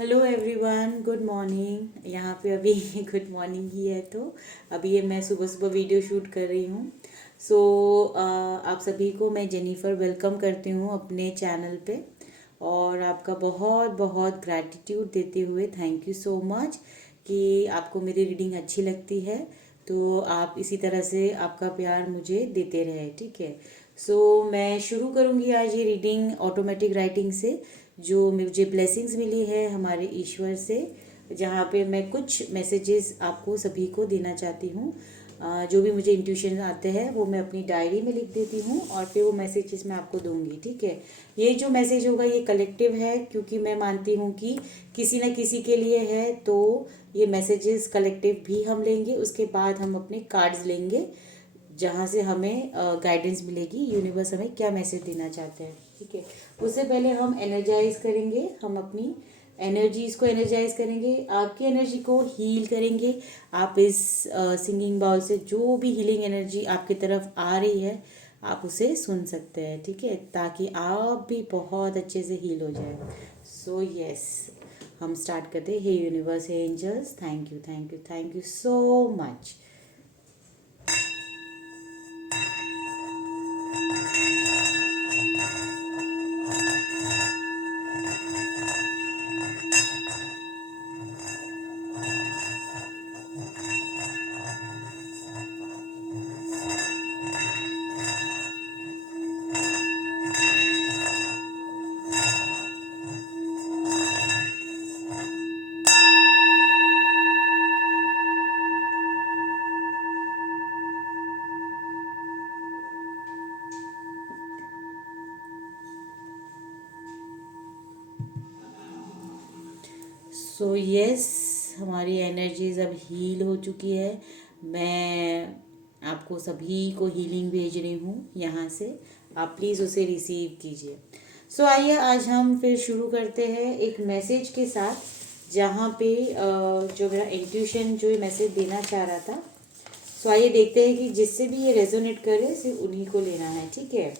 Hello everyone, good morning. यहाँ पे अभी गुड मॉर्निंग ही है। तो अभी ये मैं सुबह सुबह वीडियो शूट कर रही हूँ। सो आप सभी को मैं जेनिफर वेलकम करती हूँ अपने चैनल पे। और आपका बहुत बहुत ग्रैटिट्यूड देते हुए थैंक यू सो मच कि आपको मेरी रीडिंग अच्छी लगती है। तो आप इसी तरह से आपका प्यार मुझे देते रहे, ठीक है। मैं शुरू करूँगी आज ये रीडिंग ऑटोमेटिक राइटिंग से, जो मुझे ब्लेसिंग्स मिली है हमारे ईश्वर से, जहाँ पे मैं कुछ मैसेजेस आपको सभी को देना चाहती हूँ। जो भी मुझे इंट्यूशन आते हैं वो मैं अपनी डायरी में लिख देती हूँ और फिर वो मैसेजेस मैं आपको दूंगी, ठीक है। ये जो मैसेज होगा ये कलेक्टिव है, क्योंकि मैं मानती हूँ कि किसी न किसी के लिए है। तो ये मैसेजेस कलेक्टिव भी हम लेंगे, उसके बाद हम अपने कार्ड्स लेंगे जहाँ से हमें गाइडेंस मिलेगी, यूनिवर्स हमें क्या मैसेज देना चाहते हैं, ठीक है। उससे पहले हम एनर्जाइज करेंगे, हम अपनी एनर्जीज को एनर्जाइज करेंगे, आपकी एनर्जी को हील करेंगे। आप इस सिंगिंग बाउल से जो भी हीलिंग एनर्जी आपकी तरफ आ रही है आप उसे सुन सकते हैं, ठीक है, ताकि आप भी बहुत अच्छे से हील हो जाए। सो यस, हम स्टार्ट करते हैं। Hey universe, hey angels, thank you thank you thank you so much. So yes, हमारी एनर्जीज अब हील हो चुकी है। मैं आपको सभी को हीलिंग भेज रही हूँ यहाँ से, आप प्लीज़ उसे रिसीव कीजिए। आइए आज हम फिर शुरू करते हैं एक मैसेज के साथ, जहाँ पे जो मेरा इंट्यूशन जो ये मैसेज देना चाह रहा था। आइए देखते हैं कि जिससे भी ये रेजोनेट करे सिर्फ उन्हीं को लेना है, ठीक है।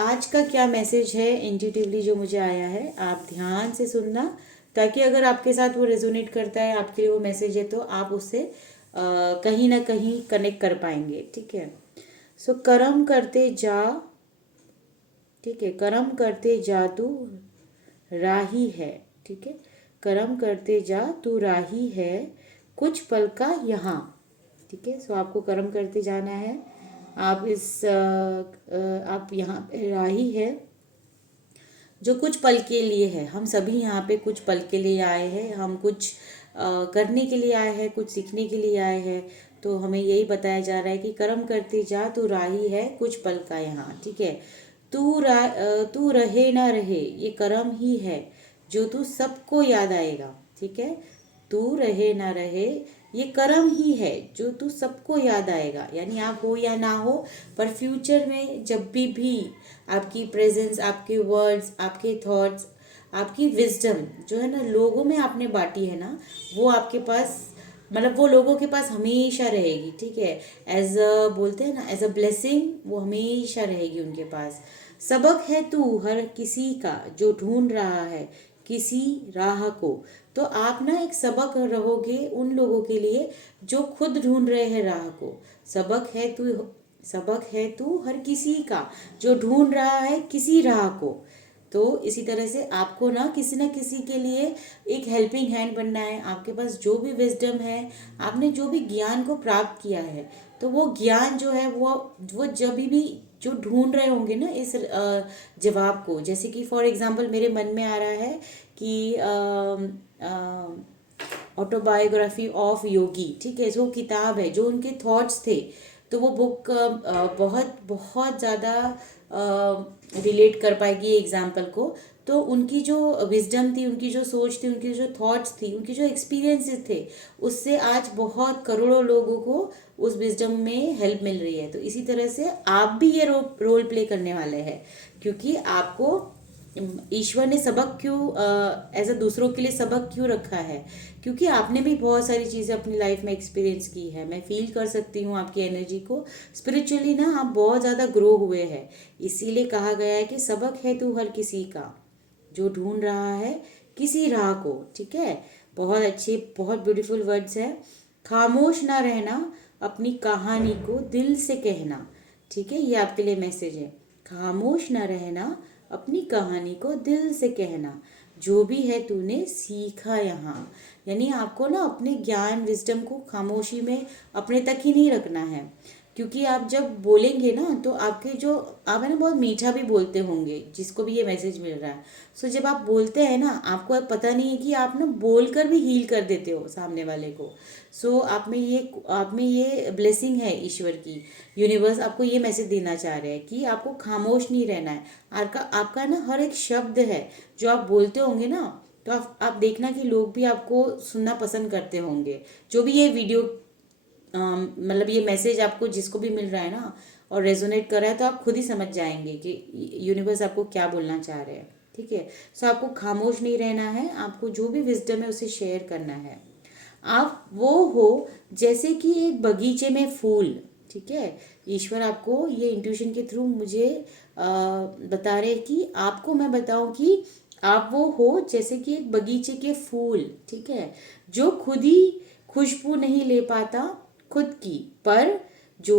आज का क्या मैसेज है इंट्यूटिवली जो मुझे आया है, आप ध्यान से सुनना, ताकि अगर आपके साथ वो रेजोनेट करता है, आपके लिए वो मैसेज है, तो आप उससे कहीं ना कहीं कनेक्ट कर पाएंगे, ठीक है। कर्म करते जा, ठीक है, कर्म करते जा तू राही है, ठीक है। कर्म करते जा तू राही है, कुछ पल का यहाँ, ठीक है। आपको कर्म करते जाना है। आप आप यहाँ पे राही है जो कुछ पल के लिए है। हम सभी यहाँ पे कुछ पल के लिए आए हैं, हम कुछ करने के लिए आए हैं, कुछ सीखने के लिए आए हैं। तो हमें यही बताया जा रहा है कि कर्म करते जा तू राही है, कुछ पल का यहाँ, ठीक है। तू रहे ना रहे, ये कर्म ही है जो तू सबको याद आएगा, ठीक है। तू रहे ना रहे, ये कर्म ही है जो तू सबको याद आएगा। यानी आप हो या ना हो, पर फ्यूचर में जब भी आपकी प्रेजेंस, आपके वर्ड्स, आपके थॉट्स, आपकी विजडम जो है ना लोगों में आपने बांटी है ना, वो आपके पास, मतलब वो लोगों के पास हमेशा रहेगी, ठीक है। एज अ बोलते हैं ना, एज अ ब्लेसिंग वो हमेशा रहेगी उनके पास। सबक है तू हर किसी का जो ढूंढ रहा है किसी राह को। तो आप ना एक सबक रहोगे उन लोगों के लिए जो खुद ढूंढ रहे हैं राह को। सबक है तू, सबक है तू हर किसी का जो ढूंढ रहा है किसी राह को। तो इसी तरह से आपको ना किसी के लिए एक हेल्पिंग हैंड बनना है। आपके पास जो भी विजडम है, आपने जो भी ज्ञान को प्राप्त किया है, तो वो ज्ञान जो है वो जब भी जो ढूंढ रहे होंगे ना इस जवाब को, जैसे कि फॉर एग्जांपल मेरे मन में आ रहा है कि ऑटोबायोग्राफी ऑफ योगी, ठीक है, जो किताब है, जो उनके थॉट्स थे, तो वो बुक बहुत बहुत ज़्यादा रिलेट कर पाएगी एग्जाम्पल को। तो उनकी जो विजडम थी, उनकी जो सोच थी, उनकी जो थॉट्स थी, उनकी जो एक्सपीरियंसेस थे, उससे आज बहुत करोड़ों लोगों को उस विजडम में हेल्प मिल रही है। तो इसी तरह से आप भी ये रोल प्ले करने वाले हैं, क्योंकि आपको ईश्वर ने सबक क्यों एज अ दूसरों के लिए सबक क्यों रखा है, क्योंकि आपने भी बहुत सारी चीज़ें अपनी लाइफ में एक्सपीरियंस की है। मैं फील कर सकती हूँ आपकी एनर्जी को। स्पिरिचुअली ना आप बहुत ज़्यादा ग्रो हुए हैं, इसीलिए कहा गया है कि सबक है तू हर किसी का जो ढूंढ रहा है किसी राह को, ठीक है। बहुत अच्छे, बहुत ब्यूटीफुल वर्ड्स है। खामोश ना रहना, अपनी कहानी को दिल से कहना, ठीक है। ये आपके लिए मैसेज है। खामोश ना रहना, अपनी कहानी को दिल से कहना, जो भी है तूने सीखा यहाँ। यानी आपको ना अपने ज्ञान विजडम को खामोशी में अपने तक ही नहीं रखना है, क्योंकि आप जब बोलेंगे ना तो आपके जो, आप है ना बहुत मीठा भी बोलते होंगे, जिसको भी ये मैसेज मिल रहा है। सो जब आप बोलते हैं ना, आपको पता नहीं है कि आप ना बोल कर भी हील कर देते हो सामने वाले को। सो आप में ये ब्लेसिंग है ईश्वर की। यूनिवर्स आपको ये मैसेज देना चाह रहे हैं कि आपको खामोश नहीं रहना है। आपका ना हर एक शब्द है जो आप बोलते होंगे ना, तो आप देखना कि लोग भी आपको सुनना पसंद करते होंगे। जो भी ये वीडियो मतलब ये मैसेज आपको जिसको भी मिल रहा है ना और रेजोनेट कर रहा है, तो आप खुद ही समझ जाएंगे कि यूनिवर्स आपको क्या बोलना चाह रहे हैं, ठीक है। सो आपको खामोश नहीं रहना है, आपको जो भी विजडम है उसे शेयर करना है। आप वो हो जैसे कि एक बगीचे में फूल, ठीक है। ईश्वर आपको ये इंट्यूशन के थ्रू मुझे बता रहे कि आपको मैं बताऊं कि आप वो हो जैसे कि एक बगीचे के फूल, ठीक है, जो खुद ही खुशबू नहीं ले पाता खुद की, पर जो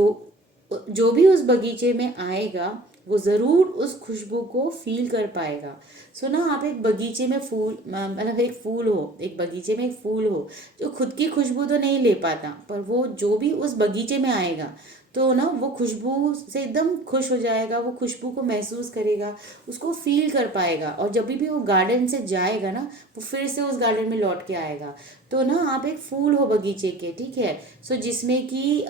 जो भी उस बगीचे में आएगा वो ज़रूर उस खुशबू को फील कर पाएगा। सो ना आप एक बगीचे में फूल, मतलब एक फूल हो, एक बगीचे में एक फूल हो जो खुद की खुशबू तो नहीं ले पाता, पर वो जो भी उस बगीचे में आएगा तो ना वो खुशबू से एकदम खुश हो जाएगा, वो खुशबू को महसूस करेगा, उसको फील कर पाएगा, और जब भी वो गार्डन से जाएगा ना वो फिर से उस गार्डन में लौट के आएगा। तो ना आप एक फूल हो बगीचे के, ठीक है। सो जिसमें कि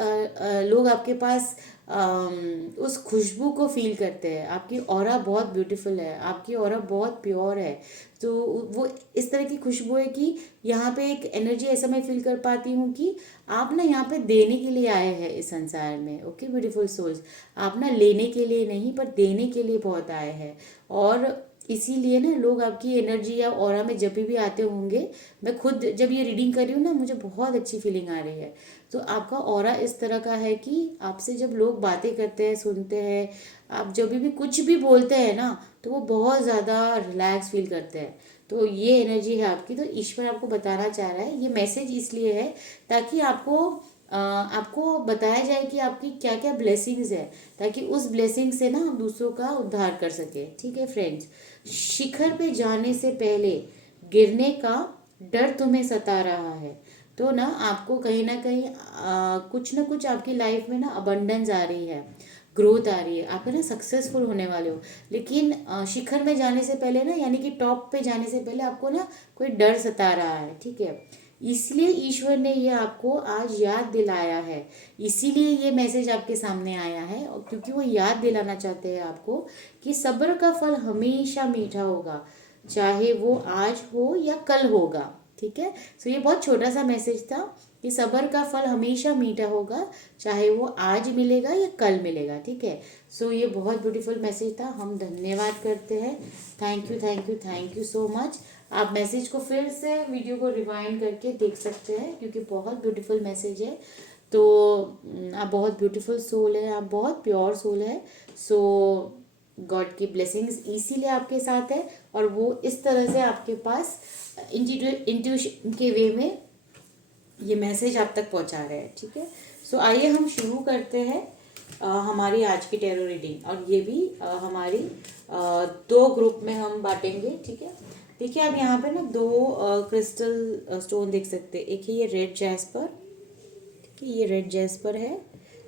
लोग आपके पास उस खुशबू को फील करते हैं। आपकी ऑरा बहुत ब्यूटीफुल है, आपकी ऑरा बहुत प्योर है। तो वो इस तरह की खुशबू है कि यहाँ पे एक एनर्जी ऐसा मैं फील कर पाती हूँ कि आप ना यहाँ पे देने के लिए आए हैं इस संसार में। ओके ब्यूटीफुल सोल्स, आप ना लेने के लिए नहीं पर देने के लिए बहुत आए हैं। और इसीलिए ना लोग आपकी एनर्जी या ऑरा में जब भी आते होंगे, मैं खुद जब ये रीडिंग कर रही हूँ ना मुझे बहुत अच्छी फीलिंग आ रही है। तो आपका ऑरा इस तरह का है कि आपसे जब लोग बातें करते हैं, सुनते हैं, आप जब भी कुछ भी बोलते हैं ना तो वो बहुत ज़्यादा रिलैक्स फील करते हैं। तो ये एनर्जी है आपकी। तो ईश्वर आपको बताना चाह रहा है, ये मैसेज इसलिए है ताकि आपको बताया जाए कि आपकी क्या क्या ब्लेसिंग्स है, ताकि उस ब्लेसिंग से ना आप दूसरों का उद्धार कर सके, ठीक है फ्रेंड्स। शिखर पे जाने से पहले गिरने का डर तुम्हें सता रहा है। तो ना आपको कहीं ना कहीं कुछ ना कुछ आपकी लाइफ में ना अबंडेंस आ रही है, ग्रोथ आ रही है, आप है ना सक्सेसफुल होने वाले हो। लेकिन शिखर में जाने से पहले ना, यानी कि टॉप पे जाने से पहले आपको ना कोई डर सता रहा है, ठीक है। इसलिए ईश्वर ने ये आपको आज याद दिलाया है, इसीलिए ये मैसेज आपके सामने आया है, और क्योंकि वो याद दिलाना चाहते हैं आपको कि सब्र का फल हमेशा मीठा होगा, चाहे वो आज हो या कल होगा, ठीक है। सो ये बहुत छोटा सा मैसेज था कि सब्र का फल हमेशा मीठा होगा, चाहे वो आज मिलेगा या कल मिलेगा, ठीक है। सो ये बहुत ब्यूटीफुल मैसेज था, हम धन्यवाद करते हैं। Thank you thank you thank you so much. आप मैसेज को फिर से वीडियो को रिवाइंड करके देख सकते हैं क्योंकि बहुत ब्यूटीफुल मैसेज है। तो आप बहुत ब्यूटीफुल सोल है, आप बहुत प्योर सोल है। सो गॉड की ब्लेसिंग्स इसीलिए आपके साथ है, और वो इस तरह से आपके पास इंट्यूशन के वे में ये मैसेज आप तक पहुंचा रहे हैं, ठीक है। सो आइए हम शुरू करते हैं हमारी आज की टैरो रीडिंग, और ये भी हमारी दो ग्रुप में हम बांटेंगे, ठीक है। देखिए आप यहाँ पे ना दो क्रिस्टल स्टोन देख सकते हैं। एक है ये रेड जैस्पर, ठीक है, ये रेड जैस्पर है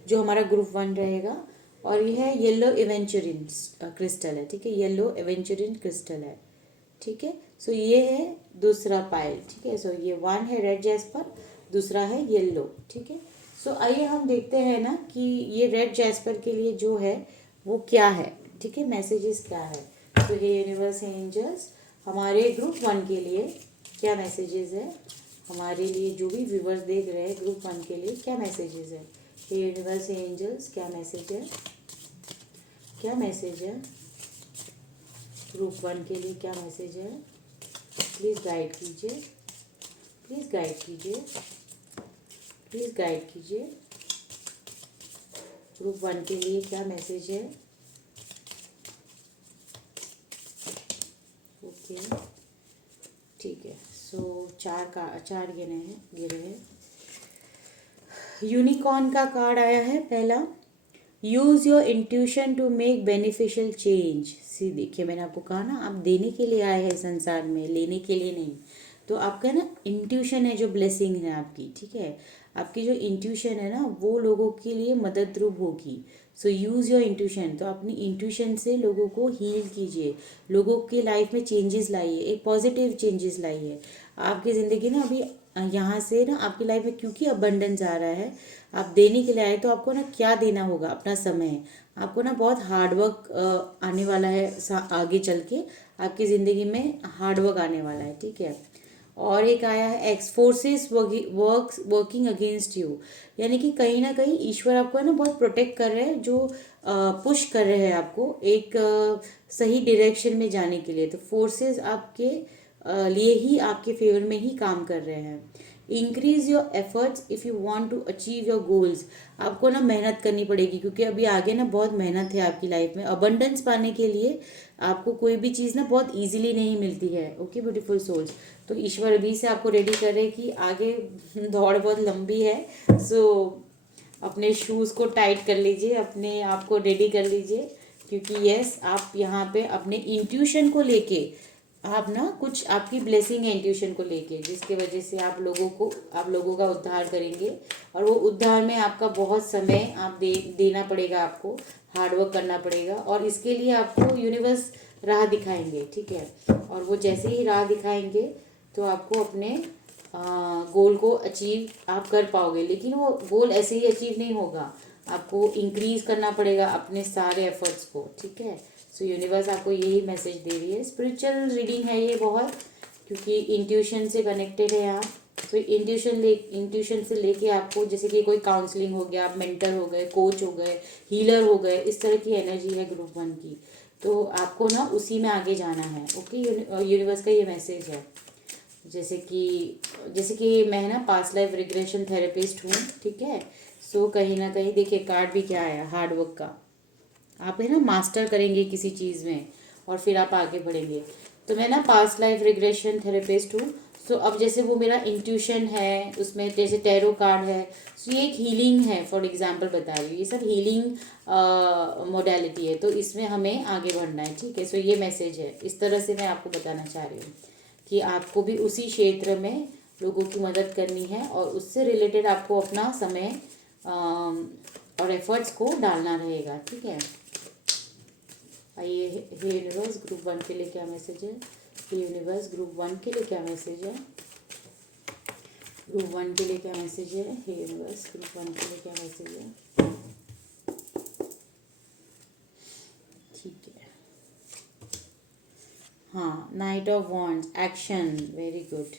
जो हमारा ग्रुप 1 रहेगा, और ये है येलो एवेंचुरिन क्रिस्टल है, ठीक है, येलो एवेंचुरिन क्रिस्टल है, ठीक है। सो ये है दूसरा पाइल, ठीक है। सो ये 1 है रेड जैस्पर, दूसरा है येलो, ठीक है। सो आइए हम देखते हैं ना कि ये रेड जैस्पर के लिए जो है वो क्या है, ठीक है, मैसेजेस क्या है। तो हे यूनिवर्स एंजल्स, हमारे ग्रुप 1 के लिए क्या मैसेजेस है, हमारे लिए जो भी व्यूवर्स देख रहे हैं ग्रुप 1 के लिए क्या मैसेजेस है। हे यूनिवर्स एंजल्स, क्या मैसेज है, क्या मैसेज है ग्रुप 1 के लिए, क्या मैसेज है, प्लीज़ गाइड कीजिए, प्लीज़ गाइड कीजिए, प्लीज़ गाइड कीजिए। ग्रुप 1 के लिए क्या मैसेज है। ओके ठीक है। सो चार गिरे हैं। यूनिकॉर्न का कार्ड आया है पहला। Use your intuition to make beneficial change. See देखिए, मैंने आपको कहा ना, आप देने के लिए आए हैं संसार में, लेने के लिए नहीं। तो आपका ना इंट्यूशन है जो ब्लेसिंग है आपकी, ठीक है। आपकी जो इंट्यूशन है ना, वो लोगों के लिए मदद रूप होगी। So use your intuition. तो अपनी इंट्यूशन से लोगों को हील कीजिए, लोगों के लाइफ में चेंजेस लाइए, एक पॉजिटिव चेंजेस लाइए। आपकी ज़िंदगी ना अभी यहाँ से ना आपकी लाइफ में क्योंकि अबंडेंस आ रहा है, आप देने के लिए आए, तो आपको ना क्या देना होगा, अपना समय। आपको ना बहुत हार्ड वर्क आने वाला है, आगे चल के आपकी ज़िंदगी में हार्ड वर्क आने वाला है, ठीक है। और एक आया है x forces working against you. यानी कि कहीं ना कहीं ईश्वर आपको है ना बहुत प्रोटेक्ट कर रहे हैं, जो पुश कर रहे हैं आपको एक सही डायरेक्शन में जाने के लिए। तो फोर्सेस आपके लिए ही, आपके फेवर में ही काम कर रहे हैं। Increase your efforts if you want to achieve your goals. आपको ना मेहनत करनी पड़ेगी, क्योंकि अभी आगे ना बहुत मेहनत है आपकी लाइफ में। अबंडेंस पाने के लिए आपको कोई भी चीज़ ना बहुत इजीली नहीं मिलती है। Okay beautiful souls. तो ईश्वर अभी से आपको रेडी कर रहे हैं कि आगे दौड़ बहुत लंबी है। सो अपने शूज़ को टाइट कर लीजिए, अपने आप को रेडी कर लीजिए, क्योंकि यस, आप यहाँ पे अपने इंट्यूशन को लेके, आप ना कुछ आपकी ब्लेसिंग है इंट्यूशन को लेके, जिसके वजह से आप लोगों का उद्धार करेंगे। और वो उद्धार में आपका बहुत समय देना पड़ेगा, आपको हार्डवर्क करना पड़ेगा, और इसके लिए आपको यूनिवर्स राह दिखाएंगे, ठीक है। और वो जैसे ही राह दिखाएंगे तो आपको अपने गोल को अचीव आप कर पाओगे। लेकिन वो गोल ऐसे ही अचीव नहीं होगा, आपको इंक्रीज करना पड़ेगा अपने सारे एफर्ट्स को, ठीक है। सो यूनिवर्स आपको यही मैसेज दे रही है। स्पिरिचुअल रीडिंग है ये बहुत, क्योंकि इंट्यूशन से कनेक्टेड है आप। तो इंट्यूशन से लेके आपको, जैसे कि कोई काउंसलिंग हो गया, आप मेंटर हो गए, कोच हो गए, हीलर हो गए, इस तरह की एनर्जी है ग्रुप 1 की। तो आपको ना उसी में आगे जाना है। ओके, यूनिवर्स का ये मैसेज है। जैसे कि मैं ना पास्ट लाइफ रिग्रेशन थेरेपिस्ट हूँ, ठीक है। सो कहीं ना कहीं देखिए, कार्ड भी क्या आया, हार्ड वर्क का। आप है ना मास्टर करेंगे किसी चीज़ में, और फिर आप आगे बढ़ेंगे। तो मैं ना पास्ट लाइफ रिग्रेशन थेरेपिस्ट हूँ। सो अब जैसे वो मेरा इंट्यूशन है, उसमें जैसे टैरो कार्ड है, सो ये एक हीलिंग है, फॉर एग्जांपल बता रही हूँ, ये सब हीलिंग मोडेलिटी है। तो इसमें हमें आगे बढ़ना है, ठीक है। सो ये मैसेज है, इस तरह से मैं आपको बताना चाह रही हूँ कि आपको भी उसी क्षेत्र में लोगों की मदद करनी है, और उससे रिलेटेड आपको अपना समय और एफर्ट्स को डालना रहेगा, ठीक है। आइए, हे यूनिवर्स ग्रुप 1 के लिए क्या मैसेज है। हे यूनिवर्स ग्रुप 1 के लिए क्या मैसेज है। ग्रुप 1 के लिए क्या मैसेज है। हे यूनिवर्स ग्रुप 1 के लिए क्या मैसेज है। ठीक है, हाँ, night of wands, action, very good.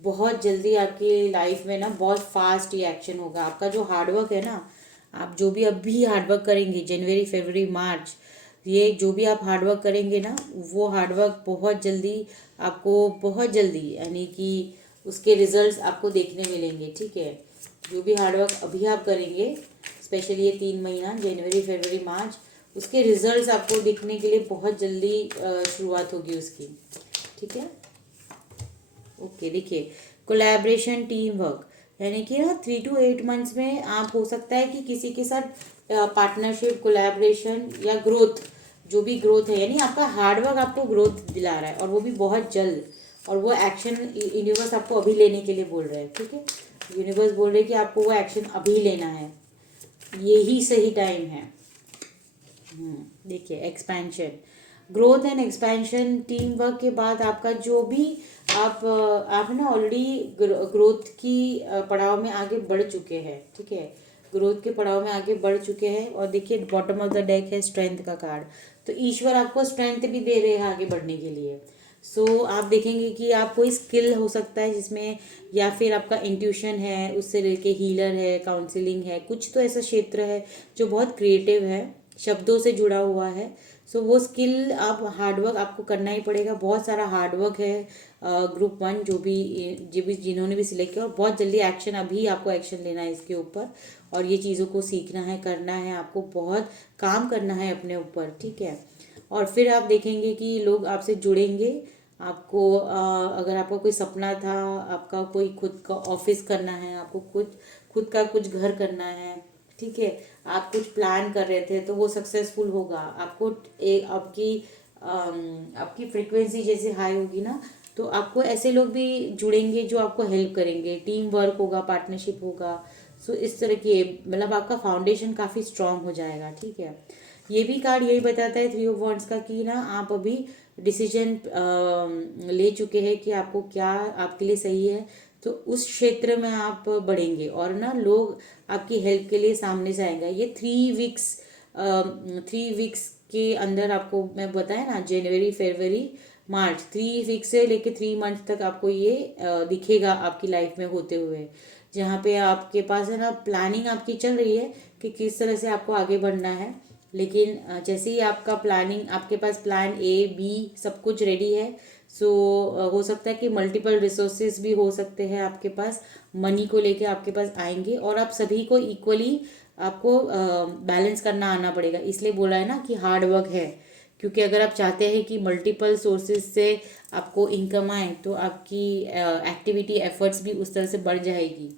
बहुत जल्दी आपकी लाइफ में ना बहुत फास्ट ये एक्शन होगा। आपका जो हार्डवर्क है ना, आप जो भी अभी हार्डवर्क करेंगे, जनवरी फरवरी मार्च, ये जो भी आप हार्डवर्क करेंगे ना, वो हार्डवर्क बहुत जल्दी आपको, बहुत जल्दी, यानी कि उसके रिजल्ट्स आपको देखने मिलेंगे, ठीक है। जो भी हार्डवर्क अभी आप करेंगे, स्पेशली ये 3 महीना, जनवरी फरवरी मार्च, उसके रिजल्ट्स आपको दिखने के लिए बहुत जल्दी शुरुआत होगी उसकी, ठीक है। ओके, देखिए, कोलैबोरेशन, टीम वर्क, यानी कि ना 3 to 8 मंथ्स में आप, हो सकता है कि किसी के साथ पार्टनरशिप, कोलैबोरेशन या ग्रोथ, जो भी ग्रोथ है, यानी आपका हार्डवर्क आपको ग्रोथ दिला रहा है, और वो भी बहुत जल्द। और वो एक्शन यूनिवर्स आपको अभी लेने के लिए बोल रहे हैं, ठीक है। यूनिवर्स बोल रहे हैं कि आपको वो एक्शन अभी लेना है, यही सही टाइम है। देखिए, expansion, growth and expansion, team work के बाद आपका जो भी, आप ना ऑलरेडी ग्रोथ की पड़ाव में आगे बढ़ चुके हैं, ठीक है। ग्रोथ के पड़ाव में आगे बढ़ चुके हैं। और देखिए, बॉटम ऑफ द डेक है स्ट्रेंथ का कार्ड। तो ईश्वर आपको स्ट्रेंथ भी दे रहे हैं आगे बढ़ने के लिए। सो आप देखेंगे कि आप कोई स्किल हो सकता है जिसमें, या फिर आपका इंट्यूशन है, उससे लेके हीलर है, काउंसलिंग है, कुछ तो ऐसा क्षेत्र है जो बहुत क्रिएटिव है, शब्दों से जुड़ा हुआ है। सो वो स्किल, आप हार्डवर्क आपको करना ही पड़ेगा, बहुत सारा हार्डवर्क है। ग्रुप 1 जो भी जिन्होंने भी सिलेक्ट किया, और बहुत जल्दी एक्शन, अभी आपको एक्शन लेना है इसके ऊपर, और ये चीज़ों को सीखना है, करना है, आपको बहुत काम करना है अपने ऊपर, ठीक है। और फिर आप देखेंगे कि लोग आपसे जुड़ेंगे, आपको अगर आपका कोई सपना था, आपका कोई खुद का ऑफिस करना है, आपको खुद का कुछ घर करना है, ठीक है, आप कुछ प्लान कर रहे थे तो वो सक्सेसफुल होगा। आपको एक आपकी फ्रीक्वेंसी जैसे हाई होगी ना, तो आपको ऐसे लोग भी जुड़ेंगे जो आपको हेल्प करेंगे, टीम वर्क होगा, पार्टनरशिप होगा। सो इस तरह की मतलब आपका फाउंडेशन काफ़ी स्ट्रांग हो जाएगा, ठीक है। ये भी कार्ड यही बताता है 3 ऑफ वॉन्ड्स का कि ना आप अभी डिसीजन ले चुके हैं कि आपको क्या आपके लिए सही है, तो उस क्षेत्र में आप बढ़ेंगे और ना लोग आपकी हेल्प के लिए सामने से आएंगे। ये 3 वीक्स के अंदर आपको मैं बताया ना, जनवरी फरवरी मार्च, 3 वीक से लेके 3 मंथ तक आपको ये दिखेगा आपकी लाइफ में होते हुए, जहाँ पे आपके पास है ना प्लानिंग आपकी चल रही है कि किस तरह से आपको आगे बढ़ना है। लेकिन जैसे ही आपका प्लानिंग, आपके पास प्लान ए बी सब कुछ रेडी है, सो हो सकता है कि मल्टीपल रिसोर्सेज भी हो सकते हैं आपके पास, मनी को लेके आपके पास आएंगे और आप सभी को इक्वली आपको बैलेंस करना आना पड़ेगा। इसलिए बोला है ना कि हार्ड वर्क है, क्योंकि अगर आप चाहते हैं कि मल्टीपल सोर्सेज से आपको इनकम आए तो आपकी एक्टिविटी एफर्ट्स भी उस तरह से बढ़ जाएगी।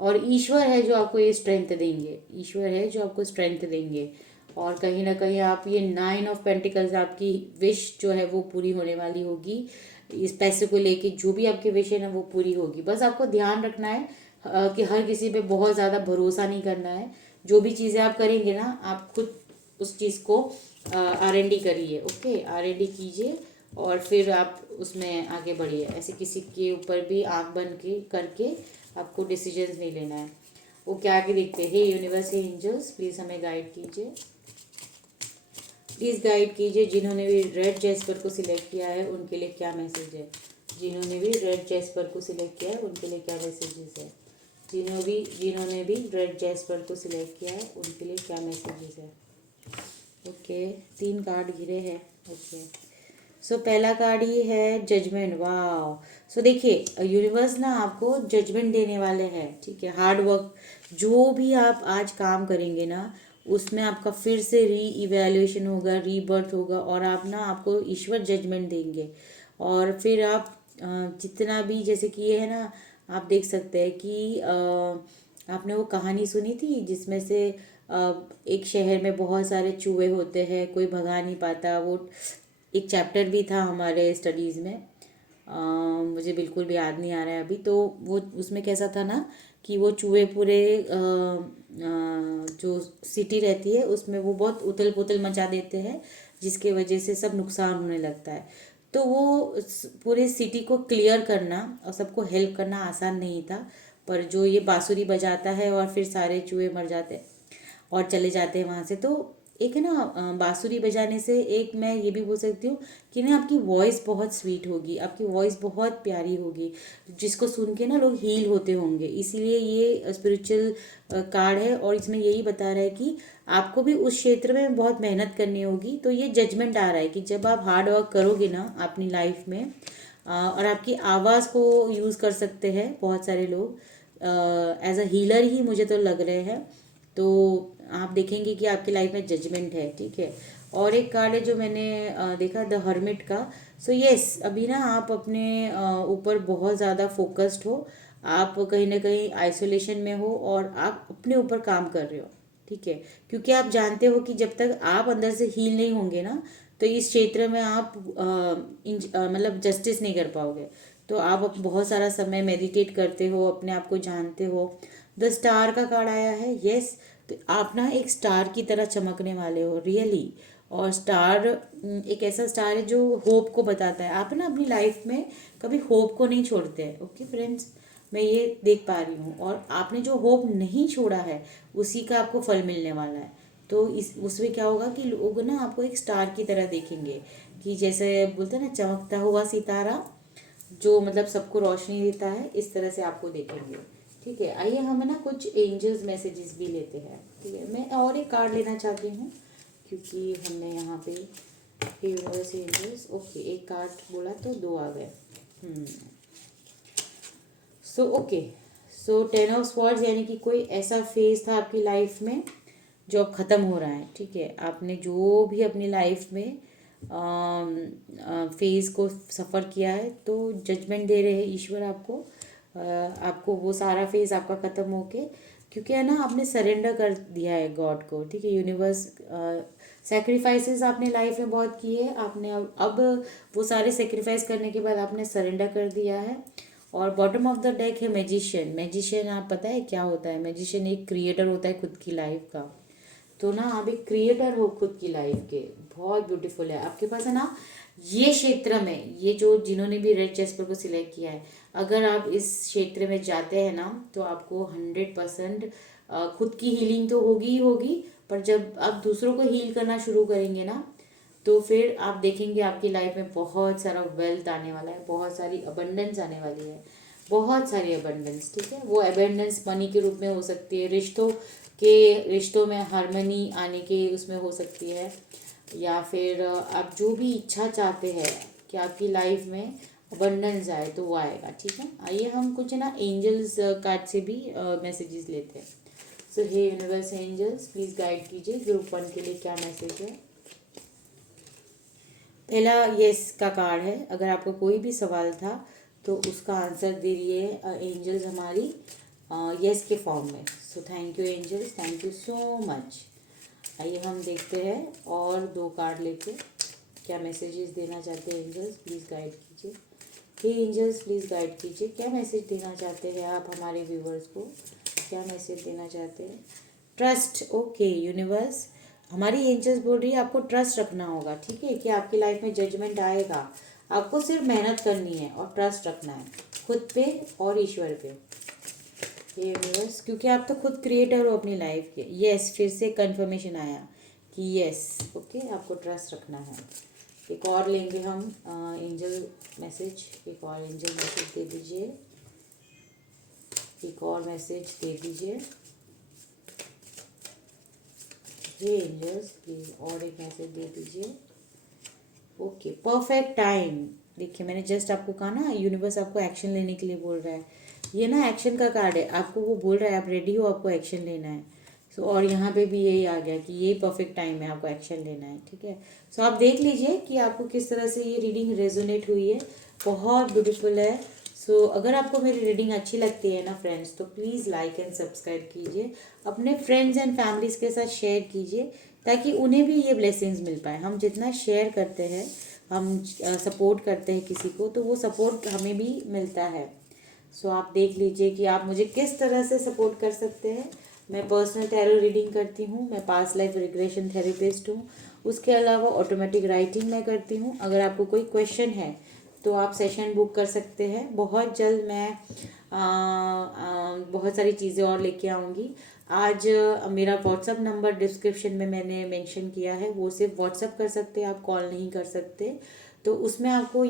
और ईश्वर है जो आपको ये स्ट्रेंथ देंगे, ईश्वर है जो आपको स्ट्रेंथ देंगे। और कहीं ना कहीं आप ये 9 ऑफ पेंटिकल्स, आपकी विश जो है वो पूरी होने वाली होगी। इस पैसे को लेके जो भी आपकी विश है ना वो पूरी होगी। बस आपको ध्यान रखना है कि हर किसी पे बहुत ज़्यादा भरोसा नहीं करना है। जो भी चीज़ें आप करेंगे ना, आप खुद उस चीज़ को R&D करिए, ओके, R&D कीजिए और फिर आप उसमें आगे बढ़िए। ऐसे किसी के ऊपर भी आँख बंद के करके आपको डिसीजंस नहीं लेना है। वो क्या आगे देखते हैं, hey universe, hey angels, please हमें गाइड कीजिए, प्लीज़ गाइड कीजिए। जिन्होंने भी रेड जेस्पर को सिलेक्ट किया है उनके लिए क्या मैसेज है, जिन्होंने भी रेड जेस्पर को सिलेक्ट किया है उनके लिए क्या मैसेजेस है, जिन्होंने भी रेड जेस्पर को सिलेक्ट किया है उनके लिए क्या मैसेजेस है। ओके, 3 कार्ड गिरे हैं। ओके, सो पहला कार्ड ही है जजमेंट। वाह, सो देखिए यूनिवर्स ना आपको जजमेंट देने वाले हैं, ठीक है। हार्ड वर्क जो भी आप आज काम करेंगे ना, उसमें आपका फिर से री इवेल्युएशन होगा, रीबर्थ होगा और आप ना आपको ईश्वर जजमेंट देंगे। और फिर आप जितना भी, जैसे कि ये है ना, आप देख सकते हैं कि आपने वो कहानी सुनी थी जिसमें से एक शहर में बहुत सारे चूहे होते हैं, कोई भगा नहीं पाता। वो एक चैप्टर भी था हमारे स्टडीज़ में, मुझे बिल्कुल भी याद नहीं आ रहा है अभी। तो वो उसमें कैसा था ना कि वो चूहे पूरे जो सिटी रहती है उसमें वो बहुत उथल पुथल मचा देते हैं, जिसके वजह से सब नुकसान होने लगता है। तो वो पूरे सिटी को क्लियर करना और सबको हेल्प करना आसान नहीं था, पर जो ये बांसुरी बजाता है और फिर सारे चूहे मर जाते हैं और चले जाते हैं वहाँ से। तो एक है ना बांसुरी बजाने से, एक मैं ये भी बोल सकती हूँ कि ना आपकी वॉइस बहुत स्वीट होगी, आपकी वॉइस बहुत प्यारी होगी, जिसको सुन के ना लोग हील होते होंगे। इसीलिए ये स्पिरिचुअल कार्ड है और इसमें यही बता रहा है कि आपको भी उस क्षेत्र में बहुत मेहनत करनी होगी। तो ये जजमेंट आ रहा है कि जब आप हार्ड वर्क करोगे ना अपनी लाइफ में, और आपकी आवाज़ को यूज़ कर सकते हैं बहुत सारे लोग, एज अ हीलर ही मुझे तो लग रहे हैं, तो आप देखेंगे कि आपकी लाइफ में जजमेंट है, ठीक है। और एक कार्ड है जो मैंने देखा, द हर्मिट का। सो यस, अभी ना आप अपने ऊपर बहुत ज़्यादा फोकस्ड हो, आप कहीं ना कहीं आइसोलेशन में हो और आप अपने ऊपर काम कर रहे हो, ठीक है। क्योंकि आप जानते हो कि जब तक आप अंदर से हील नहीं होंगे ना, तो इस क्षेत्र में आप मतलब जस्टिस नहीं कर पाओगे। तो आप बहुत सारा समय मेडिटेट करते हो, अपने आप को जानते हो। द स्टार का कार्ड आया है, यस। तो आप ना एक स्टार की तरह चमकने वाले हो, रियली। और स्टार एक ऐसा स्टार है जो होप को बताता है। आप ना अपनी लाइफ में कभी होप को नहीं छोड़ते हैं, ओके फ्रेंड्स, मैं ये देख पा रही हूँ। और आपने जो होप नहीं छोड़ा है उसी का आपको फल मिलने वाला है। तो इस उसमें क्या होगा कि लोग ना आपको एक स्टार की तरह देखेंगे, कि जैसे बोलते हैं ना चमकता हुआ सितारा, जो मतलब सबको रोशनी देता है, इस तरह से आपको देखेंगे, ठीक है। आइए हम ना कुछ एंजल्स मैसेजेस भी लेते हैं, ठीक है। मैं और एक कार्ड लेना चाहती हूँ क्योंकि हमने यहाँ पे यूनिवर्स एंजल्स, ओके, एक कार्ड बोला तो 2 आ गए। So okay, so 10 of swords, यानी कि कोई ऐसा फेज था आपकी लाइफ में जो अब ख़त्म हो रहा है, ठीक है। आपने जो भी अपनी लाइफ में फेज़ को सफ़र किया है, तो जजमेंट दे रहे हैं ईश्वर आपको। आपको वो सारा फेज़ आपका ख़त्म होके, क्योंकि है ना आपने सरेंडर कर दिया है गॉड को, ठीक है। यूनिवर्स, सेक्रीफाइसेस आपने लाइफ में बहुत किए, आपने अब वो सारे सेक्रीफाइस करने के बाद आपने सरेंडर कर दिया है। और बॉटम ऑफ द डेक है मैजिशियन। मैजिशियन आप पता है क्या होता है? मैजिशियन एक क्रिएटर होता है खुद की लाइफ का। तो ना आप एक क्रिएटर हो खुद की लाइफ के, बहुत ब्यूटीफुल है आपके पास है ना। ये क्षेत्र में, ये जो जिन्होंने भी रेड जेस्पर को सिलेक्ट किया है, अगर आप इस क्षेत्र में जाते हैं ना, तो आपको 100% खुद की हीलिंग तो होगी ही होगी, पर जब आप दूसरों को हील करना शुरू करेंगे ना, तो फिर आप देखेंगे आपकी लाइफ में बहुत सारा वेल्थ आने वाला है, बहुत सारी अबंडेंस आने वाली है, बहुत सारी अबंडेंस, ठीक है। वो अबंडेंस मनी के रूप में हो सकती है, रिश्तों में हारमनी आने के उसमें हो सकती है, या फिर आप जो भी इच्छा चाहते हैं कि आपकी लाइफ में अबंडेंस आए, तो वो आएगा, ठीक है। आइए हम कुछ ना एंजल्स कार्ड से भी मैसेजेस लेते हैं। सो हे यूनिवर्स एंजल्स, प्लीज़ गाइड कीजिए ग्रुप 1 के लिए क्या मैसेज है। पहला यस का कार्ड है। अगर आपको कोई भी सवाल था तो उसका आंसर दे रही है एंजल्स हमारी यस के फॉर्म में। So thank you angels, thank you so much. आइए हम देखते हैं और 2 कार्ड लेके क्या मैसेजेस देना चाहते हैं एंजल्स, प्लीज़ गाइड कीजिए। हे एंजल्स, प्लीज़ गाइड कीजिए, क्या मैसेज देना चाहते हैं आप हमारे व्यूवर्स को, क्या मैसेज देना चाहते हैं। ट्रस्ट, ओके यूनिवर्स, हमारी एंजल्स बोल रही है आपको ट्रस्ट रखना होगा, ठीक है, कि आपकी लाइफ में जजमेंट आएगा, आपको सिर्फ मेहनत करनी है और ट्रस्ट रखना है खुद पे और ईश्वर पे। ये यूनिवर्स, क्योंकि आप तो खुद क्रिएटर हो अपनी लाइफ के। यस, फिर से कंफर्मेशन आया कि यस, ओके, आपको ट्रस्ट रखना है। एक और लेंगे हम एंजल मैसेज, एक और एंजल मैसेज दे दीजिए, एक और मैसेज दे दीजिए। हे एंजल्स, प्लीज और एक मैसेज दे दीजिए। Okay, perfect time. देखिए मैंने जस्ट आपको कहा ना, यूनिवर्स आपको एक्शन लेने के लिए बोल रहा है। ये ना एक्शन का कार्ड है, आपको वो बोल रहा है आप रेडी हो, आपको एक्शन लेना है। सो और यहाँ पे भी यही आ गया कि ये परफेक्ट टाइम है, आपको एक्शन लेना है, ठीक है। सो आप देख लीजिए कि आपको किस तरह से ये रीडिंग रेजोनेट हुई है, बहुत ब्यूटीफुल है। सो अगर आपको मेरी रीडिंग अच्छी लगती है ना फ्रेंड्स, तो प्लीज़ लाइक एंड सब्सक्राइब कीजिए, अपने फ्रेंड्स एंड फैमिलीज के साथ शेयर कीजिए, ताकि उन्हें भी ये ब्लेसिंग्स मिल पाए। हम जितना शेयर करते हैं, हम सपोर्ट करते हैं किसी को, तो वो सपोर्ट हमें भी मिलता है। सो आप देख लीजिए कि आप मुझे किस तरह से सपोर्ट कर सकते हैं। मैं पर्सनल टैरो रीडिंग करती हूँ, मैं पास्ट लाइफ रिग्रेशन थेरेपिस्ट हूँ, उसके अलावा ऑटोमेटिक राइटिंग मैं करती हूँ। अगर आपको कोई क्वेश्चन है तो आप सेशन बुक कर सकते हैं। बहुत जल्द मैं बहुत सारी चीज़ें और लेके आऊँगी। आज मेरा व्हाट्सअप नंबर डिस्क्रिप्शन में मैंने मेंशन किया है, वो सिर्फ व्हाट्सअप कर सकते हैं, आप कॉल नहीं कर सकते। तो उसमें आपको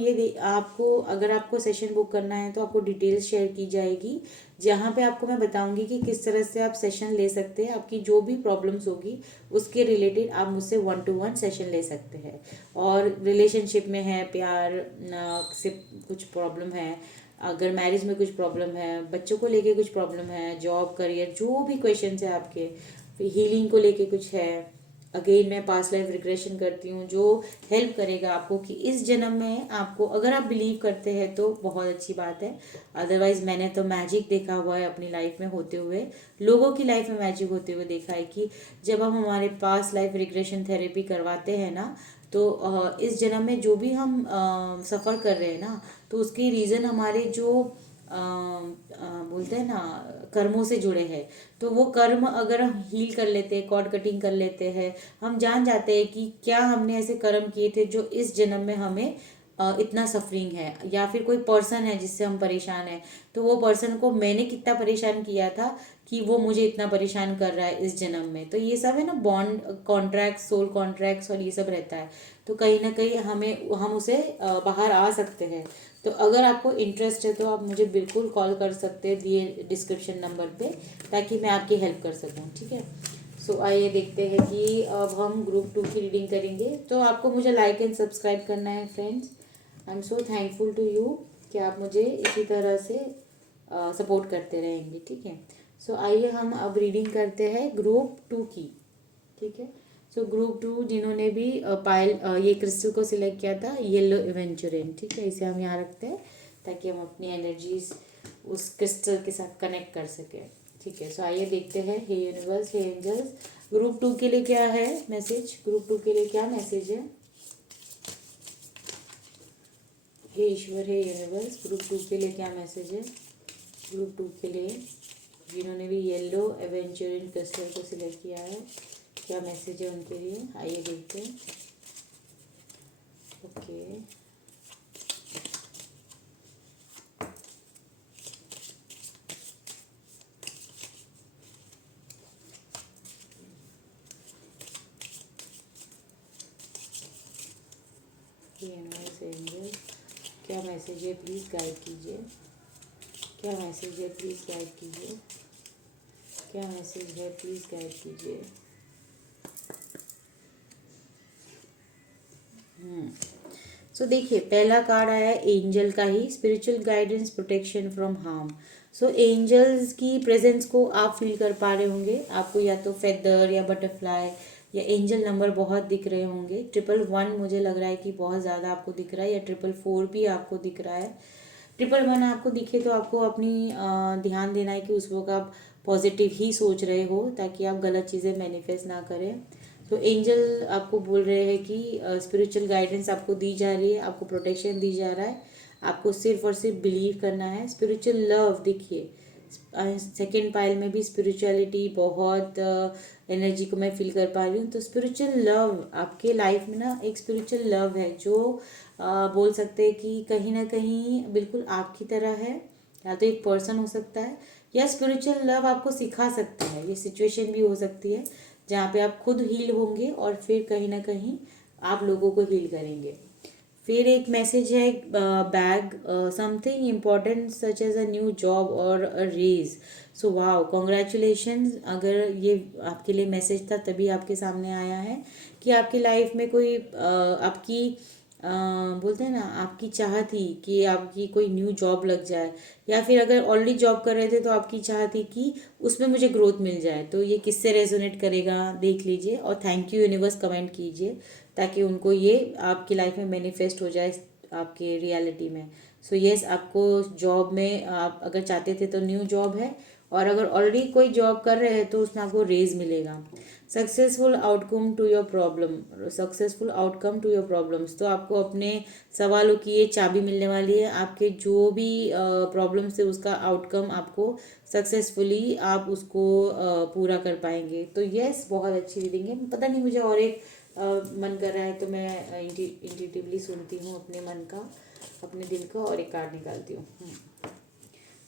आपको अगर आपको सेशन बुक करना है तो आपको डिटेल्स शेयर की जाएगी, जहाँ पे आपको मैं बताऊंगी कि किस तरह से आप सेशन ले सकते हैं। आपकी जो भी प्रॉब्लम्स होगी उसके रिलेटेड आप मुझसे 1-to-1 सेशन ले सकते हैं। और रिलेशनशिप में है, प्यार से कुछ प्रॉब्लम है, अगर मैरिज में कुछ प्रॉब्लम है, बच्चों को लेके कुछ प्रॉब्लम है, जॉब करियर जो भी क्वेश्चन है आपके, हीलिंग को लेके कुछ है, अगेन मैं पास्ट लाइफ रिग्रेशन करती हूँ, जो हेल्प करेगा आपको कि इस जन्म में आपको, अगर आप बिलीव करते हैं तो बहुत अच्छी बात है। अदरवाइज मैंने तो मैजिक देखा हुआ है अपनी लाइफ में होते हुए, लोगों की लाइफ में मैजिक होते हुए देखा है कि जब हम हमारे पास्ट लाइफ रिग्रेशन थेरेपी करवाते हैं ना, तो इस जन्म में जो भी हम सफ़र कर रहे हैं ना, तो उसकी रीज़न हमारे जो बोलते हैं ना कर्मों से जुड़े हैं। तो वो कर्म अगर हम हील कर लेते हैं, कॉर्ड कटिंग कर लेते हैं, हम जान जाते हैं कि क्या हमने ऐसे कर्म किए थे जो इस जन्म में हमें इतना सफरिंग है, या फिर कोई पर्सन है जिससे हम परेशान हैं, तो वो पर्सन को मैंने कितना परेशान किया था कि वो मुझे इतना परेशान कर रहा है इस जन्म में। तो ये सब है ना बॉन्ड कॉन्ट्रैक्ट, सोल कॉन्ट्रैक्ट्स और ये सब रहता है। तो कहीं ना कहीं हम उसे बाहर आ सकते हैं। तो अगर आपको इंटरेस्ट है तो आप मुझे बिल्कुल कॉल कर सकते हैं दिए डिस्क्रिप्शन नंबर पे, ताकि मैं आपकी हेल्प कर सकूँ, ठीक है। सो आइए देखते हैं कि अब हम ग्रुप 2 की रीडिंग करेंगे। तो आपको मुझे लाइक एंड सब्सक्राइब करना है friends. I am so thankful to you कि आप मुझे इसी तरह से सपोर्ट करते रहेंगे, ठीक है। सो आइए हम अब रीडिंग करते हैं ग्रुप 2 की, ठीक है। सो ग्रुप 2 जिन्होंने भी पायल ये क्रिस्टल को सिलेक्ट किया था, येलो एवेंचुरिन, ठीक है, इसे हम यहाँ रखते हैं ताकि हम अपनी एनर्जीज उस क्रिस्टल के साथ कनेक्ट कर सकें, ठीक है। सो आइए देखते हैं, hey universe, hey angels, group 2 के लिए क्या है मैसेज, ग्रुप 2 के लिए क्या मैसेज है, हे ईश्वर, हे यूनिवर्स, ग्रुप 2 के लिए क्या मैसेज है, ग्रुप 2 के लिए जिन्होंने भी येलो एवेंचुरिन क्रिस्टल को सिलेक्ट किया है, क्या मैसेज है उनके लिए, आइए देखते हैं। ओके, यूनिवर्स, एंजल, क्या मैसेज है प्लीज़ गाइड कीजिए, क्या मैसेज है प्लीज़ गाइड कीजिए, क्या मैसेज है प्लीज़ गाइड कीजिए। सो देखिए, पहला कार्ड आया है एंजल का ही, spiritual guidance, protection from harm. So angels की प्रेजेंस को आप फील कर पा रहे होंगे, आपको या तो फेदर या बटरफ्लाई या एंजल नंबर बहुत दिख रहे होंगे। 111 मुझे लग रहा है कि बहुत ज़्यादा आपको दिख रहा है, या 444 भी आपको दिख रहा है। 111 आपको दिखे तो आपको अपनी ध्यान देना है कि उस वक्त आप पॉजिटिव ही सोच रहे हो, ताकि आप गलत चीज़ें मैनिफेस्ट ना करें। तो एंजल आपको बोल रहे हैं कि स्पिरिचुअल गाइडेंस आपको दी जा रही है, आपको प्रोटेक्शन दी जा रहा है, आपको सिर्फ और सिर्फ बिलीव करना है। स्पिरिचुअल लव देखिए, सेकेंड पाइल में भी स्पिरिचुअलिटी बहुत एनर्जी को मैं फील कर पा रही हूँ। तो स्पिरिचुअल लव आपके लाइफ में ना, एक स्पिरिचुअल लव है जो बोल सकते हैं कि कहीं ना कहीं बिल्कुल आपकी तरह है, या तो एक पर्सन हो सकता है, या स्पिरिचुअल लव आपको सिखा सकता है। ये सिचुएशन भी हो सकती है जहाँ पे आप खुद हील होंगे और फिर कहीं ना कहीं आप लोगों को हील करेंगे। फिर एक मैसेज है bag, something important such as a new job और a raise. So wow, congratulation, अगर ये आपके लिए मैसेज था तभी आपके सामने आया है कि आपकी लाइफ में कोई आपकी बोलते हैं ना, आपकी चाह थी कि आपकी कोई न्यू जॉब लग जाए, या फिर अगर ऑलरेडी जॉब कर रहे थे तो आपकी चाह थी कि उसमें मुझे ग्रोथ मिल जाए। तो ये किससे रेजोनेट करेगा देख लीजिए, और थैंक यू यूनिवर्स कमेंट कीजिए ताकि उनको ये आपकी लाइफ में मैनिफेस्ट हो जाए आपके रियलिटी में। सो येस, आपको जॉब में आप अगर चाहते थे तो न्यू जॉब है, और अगर ऑलरेडी कोई जॉब कर रहे हैं तो उसमें आपको रेज मिलेगा। Successful outcome to your problem, successful outcome to your problems, तो आपको अपने सवालों की ये चाबी मिलने वाली है। आपके जो भी प्रॉब्लम से उसका आउटकम आपको सक्सेसफुली आप उसको पूरा कर पाएंगे। तो यस, बहुत अच्छी रीडिंग है। पता नहीं, मुझे और एक मन कर रहा है तो मैं इंट्यूटिवली सुनती हूँ अपने मन का, अपने दिल का, और एक कार्ड निकालती हूँ।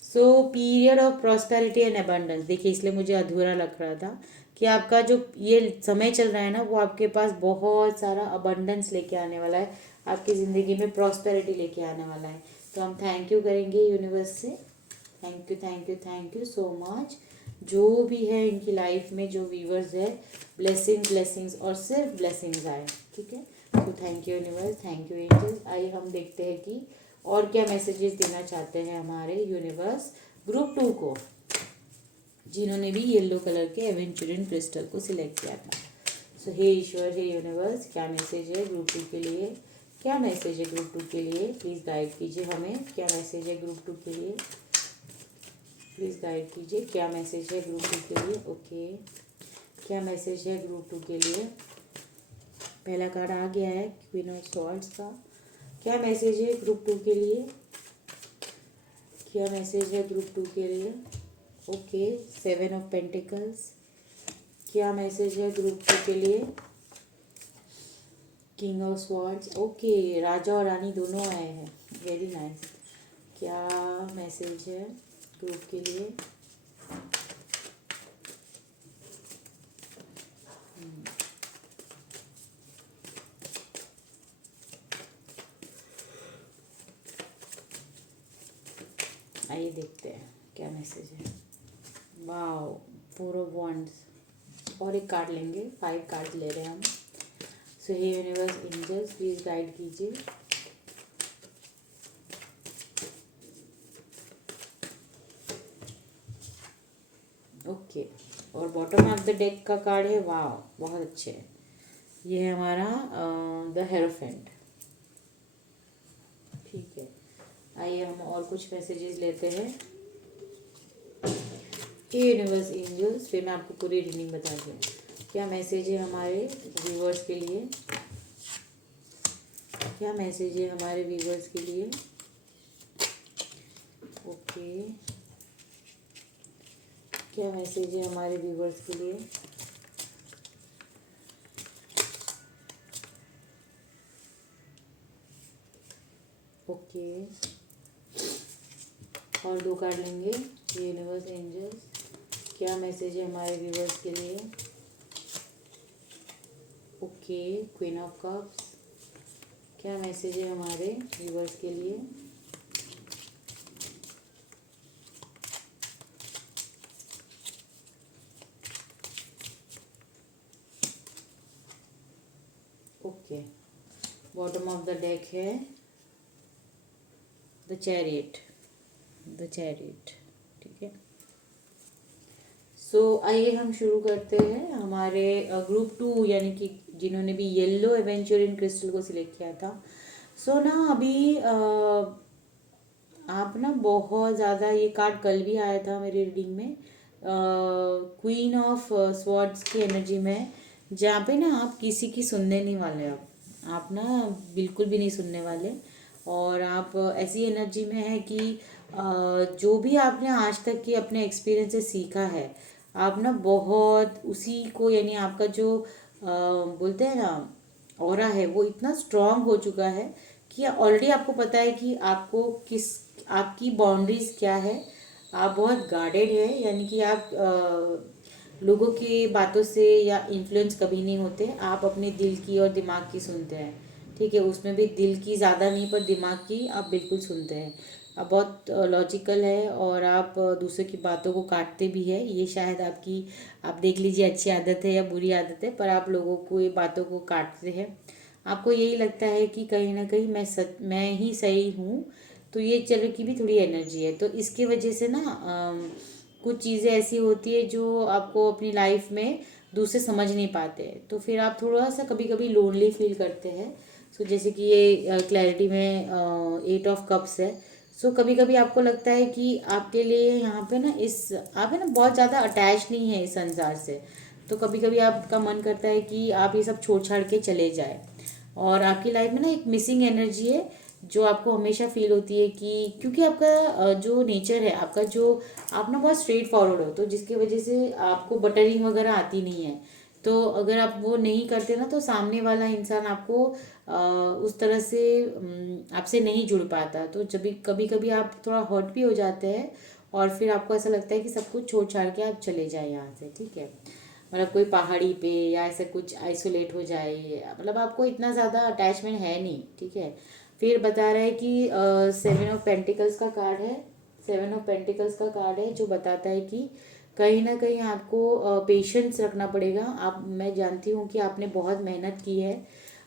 So period of prosperity and abundance, देखिए इसलिए मुझे अधूरा लग रहा था कि आपका जो ये समय चल रहा है ना, वो आपके पास बहुत सारा अबंडेंस लेके आने वाला है, आपकी ज़िंदगी में प्रॉस्पेरिटी लेके आने वाला है। तो हम थैंक यू करेंगे यूनिवर्स से, thank you thank you thank you so much. जो भी है इनकी लाइफ में, जो व्यूवर्स है, ब्लेसिंग्स ब्लेसिंग्स और सिर्फ ब्लेसिंग्स आए, ठीक है। तो thank you universe, thank you angels. आइए हम देखते हैं कि और क्या मैसेजेस देना चाहते हैं हमारे यूनिवर्स ग्रुप 2 को, जिन्होंने भी येलो कलर के एवेंचुरिन क्रिस्टल को सिलेक्ट किया था। सो हे ईश्वर, हे यूनिवर्स, क्या मैसेज है ग्रुप 2 के लिए, क्या मैसेज है ग्रुप 2 के लिए, प्लीज़ गाइड कीजिए हमें, क्या मैसेज है ग्रुप 2 के लिए, प्लीज़ गाइड कीजिए, क्या मैसेज है ग्रुप 2 के लिए। ओके, क्या मैसेज है ग्रुप 2 के लिए। पहला कार्ड आ गया है क्वीन ऑफ सॉर्ड्स का, क्या मैसेज है ग्रुप 2 के लिए, क्या मैसेज है ग्रुप 2 के लिए। ओके, 7 ऑफ पेंटिकल्स, क्या मैसेज है ग्रुप 2 के लिए। किंग ऑफ स्वॉर्ड्स, ओके, राजा और रानी दोनों आए हैं, वेरी नाइस। क्या मैसेज है ग्रुप के लिए। आइए देखते हैं क्या मैसेज है। वाओ, 4 ऑफ वॉन्ड्स, और एक कार्ड लेंगे, 5 कार्ड ले रहे हैं हम। सो हे यूनिवर्स एंजल्स, प्लीज़ गाइड कीजिए। ओके, और बॉटम ऑफ द डेक का कार्ड है, वाह बहुत अच्छे है। ये है हमारा द हेरोफेंट। ठीक है, आइए हम और कुछ मैसेजेस लेते हैं। हे यूनिवर्स एंजल्स, फिर मैं आपको पूरी रीडिंग बता दूँ। क्या मैसेज है हमारे व्यूवर्स के लिए? क्या मैसेज है हमारे व्यूवर्स के लिए? ओके, क्या मैसेज है हमारे व्यूवर्स के लिए? ओके, और दो कार्ड लेंगे। यूनिवर्स एंजल्स, क्या मैसेज है हमारे व्यूवर्स के लिए? ओके, क्वीन ऑफ कप्स, क्या मैसेज है हमारे व्यूवर्स के लिए? Okay, bottom of the deck है द चैरियट, द चैरियट। ठीक है, सो आइए हम शुरू करते हैं। हमारे ग्रुप 2 यानी कि जिन्होंने भी येलो एवेंचुरियन क्रिस्टल को सिलेक्ट किया था, सो ना अभी आप ना बहुत ज़्यादा, ये कार्ड कल भी आया था मेरी रीडिंग में, क्वीन ऑफ स्वॉर्ड्स की एनर्जी में, जहाँ पे ना आप किसी की सुनने नहीं वाले। आप ना बिल्कुल भी नहीं सुनने वाले, और आप ऐसी एनर्जी में है कि जो भी आपने आज तक की अपने एक्सपीरियंस से सीखा है, आप ना बहुत उसी को, यानी आपका जो बोलते हैं ना ऑरा है, वो इतना स्ट्रांग हो चुका है कि ऑलरेडी आपको पता है कि आपको किस, आपकी बाउंड्रीज क्या है। आप बहुत गार्डेड है, यानी कि आप लोगों की बातों से या इन्फ्लुएंस कभी नहीं होते। आप अपने दिल की और दिमाग की सुनते हैं। ठीक है, उसमें भी दिल की ज़्यादा नहीं, पर दिमाग की आप बिल्कुल सुनते हैं। आप बहुत लॉजिकल है, और आप दूसरों की बातों को काटते भी है। ये शायद आपकी, आप देख लीजिए, अच्छी आदत है या बुरी आदत है, पर आप लोगों को ये बातों को काटते हैं। आपको यही लगता है कि कहीं ना कहीं मैं ही सही हूँ। तो ये चलो की भी थोड़ी एनर्जी है, तो इसकी वजह से ना कुछ चीज़ें ऐसी होती है जो आपको अपनी लाइफ में दूसरे समझ नहीं पाते हैं, तो फिर आप थोड़ा सा कभी कभी लोनली फील करते हैं। सो जैसे कि ये क्लैरिटी में 8 ऑफ कप्स है। सो कभी कभी आपको लगता है कि आपके लिए यहाँ पे ना, इस आप है ना बहुत ज़्यादा अटैच नहीं है इस संसार से। तो कभी कभी आपका मन करता है कि आप ये सब छोड़ छाड़ के चले जाए, और आपकी लाइफ में ना एक मिसिंग एनर्जी है जो आपको हमेशा फील होती है कि क्योंकि आपका जो नेचर है, आपका जो, आप ना बहुत स्ट्रेट फॉरवर्ड हो, तो जिसकी वजह से आपको बटरिंग वगैरह आती नहीं है। तो अगर आप वो नहीं करते ना, तो सामने वाला इंसान आपको उस तरह से आपसे नहीं जुड़ पाता। तो जब भी कभी कभी आप थोड़ा हर्ट भी हो जाते हैं, और फिर आपको ऐसा लगता है कि सब कुछ छोड़ छाड़ के आप चले जाए यहाँ से। ठीक है, मतलब कोई पहाड़ी पे या ऐसा कुछ आइसोलेट हो जाए, मतलब आपको इतना ज़्यादा अटैचमेंट है नहीं। ठीक है, फिर बता रहा है कि 7 ऑफ पेंटिकल्स का कार्ड है। 7 ऑफ पेंटिकल्स का कार्ड है जो बताता है कि कहीं ना कहीं आपको पेशेंस रखना पड़ेगा। आप, मैं जानती हूँ कि आपने बहुत मेहनत की है।